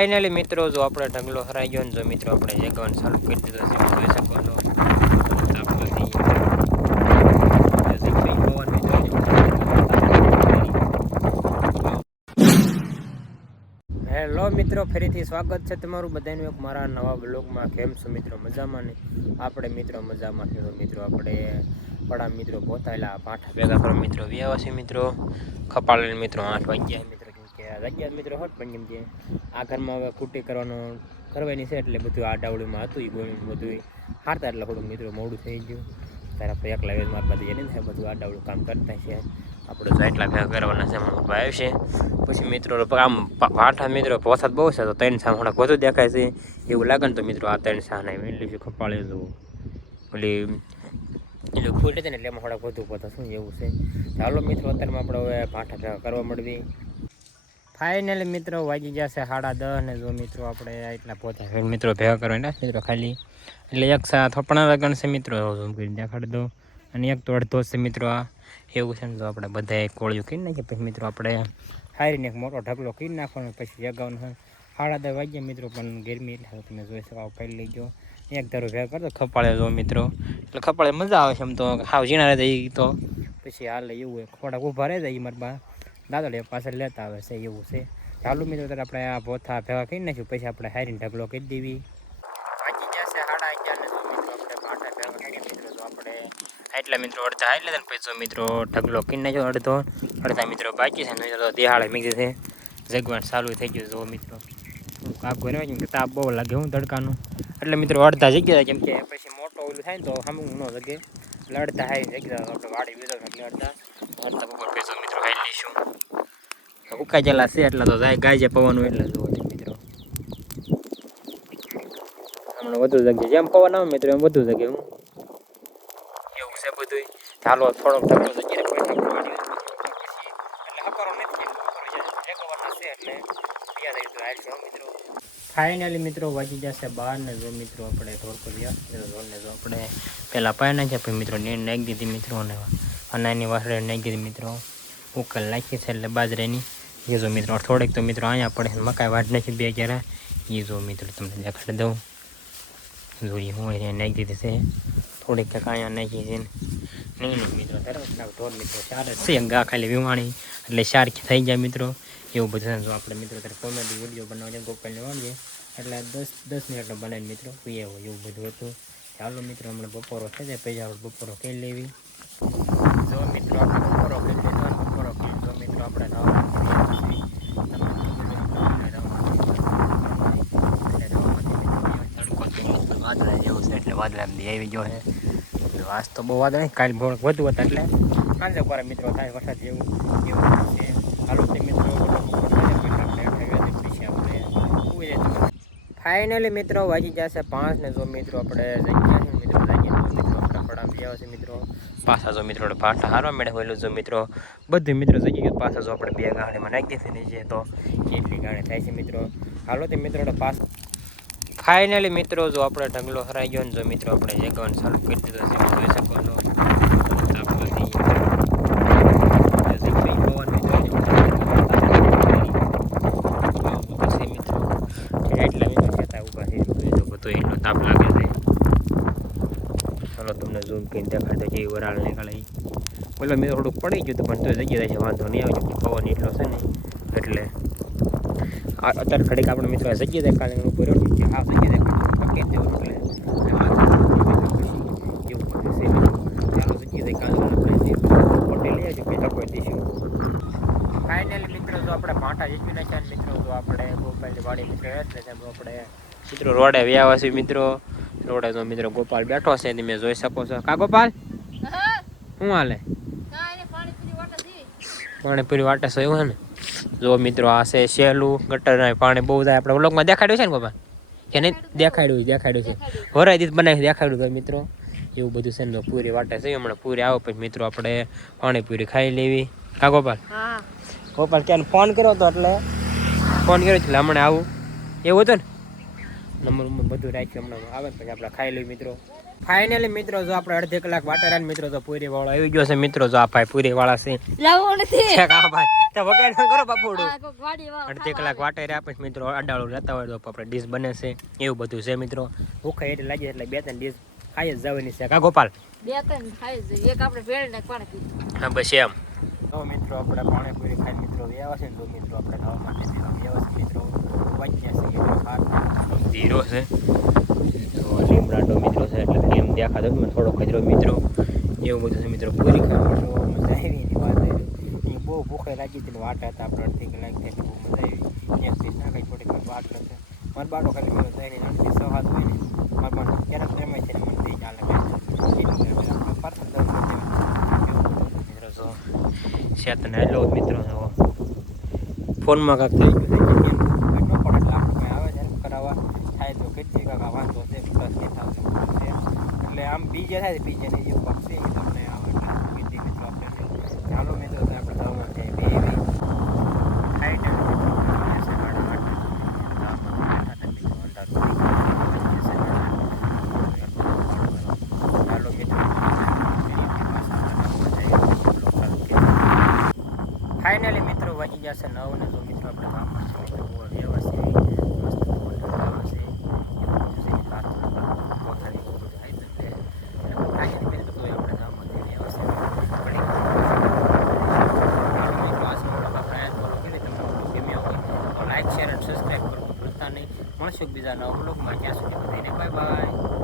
Finally મિત્રો જો આપણે ઢગલો હરાઈ ગયો ને જો મિત્રો આપણે જગવાનું ચાલુ કરી દીધો છે જોઈ શકો છો હેલો મિત્રો ફરીથી સ્વાગત છે તમારું બધાનું એક મારા નવા બ્લોગમાં. કેમ છો મિત્રો? મજામાં ને? આપણે મિત્રો મજામાં છે. મિત્રો આપણે બડા મિત્રો પોતાયેલા પાઠા ભેગા કરો મિત્રો વ્યાવા છે મિત્રો ખપાળીને મિત્રો 8 વાગ્યા મિત્રો કે જગ્યા મિત્રો હોત પણ કેમ કે આ ઘરમાં હવે કુટી કરવાની છે એટલે બધું આ ડાવડીમાં હતું એ ગોળીનું બધું હારતા એટલે થોડું મિત્રો મોડું થઈ ગયું. ત્યારે આપણે એકલા વેજ માર બાદ જઈને થાય બધું આ ડાવડું કામ કરતા છે આપણે જો એટલા ભેગા કરવાના છે મારા ભાઈ આવશે પછી મિત્રો આમ પાઠા મિત્રો વરસાદ બહુ છે તો 3 સામ થોડાક વધુ દેખાય છે એવું લાગે ને તો મિત્રો આ 3 સાહ નહીં એટલી ખપાળી જવું ઓલી એટલે ફૂલ છે ને એટલે એમાં થોડાક વધુ પોતા શું એવું છે. ચાલો મિત્રો અત્યારમાં આપણે હવે પાઠા ભેગા કરવા મળવી. ફાઇનલી મિત્રો વાગી જશે 10:30 ને જો મિત્રો આપણે એટલા પોતા મિત્રો ભેગા કરવાના મિત્રો ખાલી એટલે એક સા થોપણા લગન છે મિત્રો ઝૂમ કરી દેખાડી દો અને એક તો અડધો છે મિત્રો આ એવું છે ને તો આપણે બધા કોળિયું કરી નાખીએ પછી મિત્રો આપણે હારીને એક મોટો ઢગલો કરી નાખવાનો પછી જગાવવાનું છે 10:30 વાગ્યા મિત્રો પણ ગરમી એટલે તમે જોઈ શકો પહેલી લઈ ગયો એક ધારો ભેગા કરતો ખપાળે જો મિત્રો એટલે ખપાળે મજા આવે છે એમ તો હાવ ઝીણા રહે જાય તો પછી હાલે એવું થોડાક ઊભા રહે જાય એ મારા દાદા પાછળ લેતા આવે છે એવું છે. ચાલુ મિત્રો ત્યારે આપણે આ પોથા ભેગા કરી નાખ્યું પછી આપણે હારીને ઢગલો કરી દેવી. વાગી જશે 11:30 ને જો મિત્રો આપણે પાઠા ભેગા કરી મિત્રો તો આપણે એટલા મિત્રો અડધા એટલે ને પછી મિત્રો ઢગલો કરી નાખ્યો અડધા મિત્રો બાકી છે ને તો દિહાળે મીગી છે જગવાન ચાલુ થઈ ગયું જો મિત્રો કાકો ને કે તાપ બહુ લાગે હું તડકાનું એટલે મિત્રો અડધા જગ્યા કેમ કે પછી મોટો ઓલું થાય ને તો સામું ન જગે એટલે અડધા હાઈ જગ્યા આપણે વાડી વીધો એટલે અડધા બપોર પછી મિત્રો ખાઈ લઈશું ઉકાઈ ગયેલા છે એટલે તો જાય ગાય જે પવન એટલે જુઓ મિત્રો હમણાં વધુ જગ્યા જેમ પવન આવે મિત્રો એમ વધુ જગ્યા હું એવું છે બધું. ચાલો થોડોક ઢગલો જગ્યાએ એટલે ખબર નથી એટલે મિત્રો ફાઇનલી મિત્રો વાગી જશે 12 ને જો મિત્રો આપણે ઢોર કર્યા ઢોરને જો આપણે પહેલાં પાય નાખ્યા પછી મિત્રો નીણ નાખી દીધી મિત્રો અને અનાની વાસળે નાખી દીધી મિત્રો ઉકલ નાખી છે એટલે બાજરાની એ જો મિત્રો થોડીક તો મિત્રો અહીંયા પડે મકાઈ વાટ નાખી 2 ક્યારે એ જો મિત્રો તમને દેખાડી દઉં જોઈએ હું અહીંયા નાખી દીધી છે થોડીક કંઈક અહીંયા નાખી છે નહીં મિત્રો ઢોર મિત્રો 4 જ છે ગા ખાલી વિવાણી એટલે 4 થઈ જાય મિત્રો એવું બધું. જો આપણે મિત્રો ત્યારે કોમેડી વિડીયો બનાવવા જાય ગોપાલને વાળીએ એટલે 10 મિનિટનો બનાવીને મિત્રો પીએ હોય એવું બધું હતું. ચાલો મિત્રો હમણાં બપોરો થઈ જાય પછી આપણે બપોરો ખાઈ લેવી. જો મિત્રો આપણે બપોરો ખાઈ લીધો બપોરો ખાઈ તો મિત્રો આપણે વાદળા જેવું છે એટલે વાદળા આવી ગયો છે આજ તો બહુ વાદળ કાલે વધુ હતા એટલે સાંજે પર મિત્રો થાય વરસાદ જેવું એવું છે. હાલો તે મિત્રો ફાઇનલી મિત્રો વાગી જશે 5 ને જો મિત્રો આપણે જગ્યા છે મિત્રો આપણે પડા ગયા છે મિત્રો પાછા જો મિત્રો પાઠા હારવા મળે હોય જો મિત્રો બધું મિત્રો જગ્યા પાછા જો આપણે 2 ગાડીમાં નાખી દીધી ને જે તો કેટલી ગાડી થાય છે મિત્રો. હાલો તે મિત્રો પાસ ફાઇનલી મિત્રો જો આપણે ઢગલો હરાઈ ગયો ને જો મિત્રો આપણે જગવાનું ચાલુ કરી દીધો છે જોઈ શકો છો તાપ લાગે છે. ચાલો તમને ઝૂમ કરીને દેખાડતો જે વરાળ નીકળે બોલો મેં થોડુંક પડી ગયું હતું પણ તો જગ્યા છે વાંધો નહીં આવે પવન એટલો છે ને એટલે અત્યારે ઘડીક આપણે મિત્રો જગ્યા દેખાડે ઉપર આ જગ્યા દેખાડે પકી દેવું એટલે એવું બધું છે ચાલો જગ્યા દેખાડે હોટેલ લઈ આવજો પછી ધક્કો દઈશું. ફાઇનલી મિત્રો જો આપણે પાટા જઈ નાખ્યા મિત્રો જો આપણે ગોપાલની વાડી મિત્રો એટલે આપણે મિત્રો રોડે વ્યાવા છે મિત્રો રોડે તો મિત્રો ગોપાલ બેઠો છે તમે જોઈ શકો છો. કા ગોપાલ શું હાલે પાણીપુરી વાટે છે એવું હે ને જો મિત્રો આ છે સહેલું ગટર પાણી બહુ જાય આપણે વ્લોગમાં દેખાડ્યું છે ને ગોપાલ કે નહીં દેખાડ્યું છે હોરાઈ દીધ બનાવી દેખાડ્યું ભાઈ મિત્રો એવું બધું છે ને પૂરી વાટે છે હમણાં પૂરી આવો પછી મિત્રો આપણે પાણીપુરી ખાઈ લેવી. કા ગોપાલ ગોપાલ ક્યાં ફોન કર્યો હતો એટલે હમણાં આવું એવું હતું ને નંબર બધું રાખ્યું હમણાં આવે પછી આપણે ખાઈ લઈએ મિત્રો. ફાઇનલી મિત્રો જો આપણે અડધી કલાક વાટેરા મિત્રો તો પૂરી વાળો આવી ગયો છે મિત્રો જો આ ભાઈ પૂરી વાળા છે હા ભાઈ તો વગાડ કરો બાપુડું આ કોક વાડી વાવ અડધી કલાક વાટે રહ્યા પછી મિત્રો અડાળું રહેતા હોય તો આપણે ડીશ બને છે એવું બધું છે મિત્રો ભૂખ એટલે લાગે એટલે 2-3 ડીશ ખાઈ જ જવાની છે કા ગોપાલ 2-3 ખાઈ જ એક આપણે પેડ ને પાણી પી હા બસ એમ તો મિત્રો આપણે પાણીપુરી ખાઈ મિત્રો વ્યવસ્થિત છે તો મિત્રો આપણે ખાવા માટે વ્યવસ્થિત મિત્રો વાંચ્યા છે ખાટ ધીરો છે તો લીમડાનો મિત્રો છે એટલે એમ દેખાતો મને થોડો ખજરો મિત્રો એવું બધું છે મિત્રો પૂરી ખાવા તો મજા આવી એની વાત એ બહુ ભૂખે લાગી હતી વાટ હતા આપણે અડધી કલાક થઈ બહુ મજા આવી એકથી ના કઈ થોડીક વાટ નથી મારા બાળકો ખાલી મને જઈને અડધી સવાદ હોય ને મારા બાળકો ક્યારેક પ્રેમાય છે ને મને દઈ ચાલે પાર્સલ મિત્રો જો શેતને હેલો મિત્રો જો ફોનમાં કાંક થઈ ગયું છે ન પડે એટલે આપણે આવે છે કરાવવા થાય તો કેટલી કાંક વાંધો છે પ્લસ નહીં થતું છે એટલે આમ બીજે થાય બીજે નહીં એવું કાંક છે એ તમને આવે એટલે કીધી મિત્રો આપણે ચાલો મિત્રો આપણે જવાનું છે બે હાઈટ ફાઇનલી મિત્રો વાગી જશે 9 ને તો મિત્રો આપણે કામમાં છે વ્યવસ્થિત મસ્ત લાઈક શેર અને સબસ્ક્રાઈબ કરવું ભૂલતા નહીં મળશું બીજા નવા બ્લોગમાં ત્યાં સુધી બધાને બાય બાય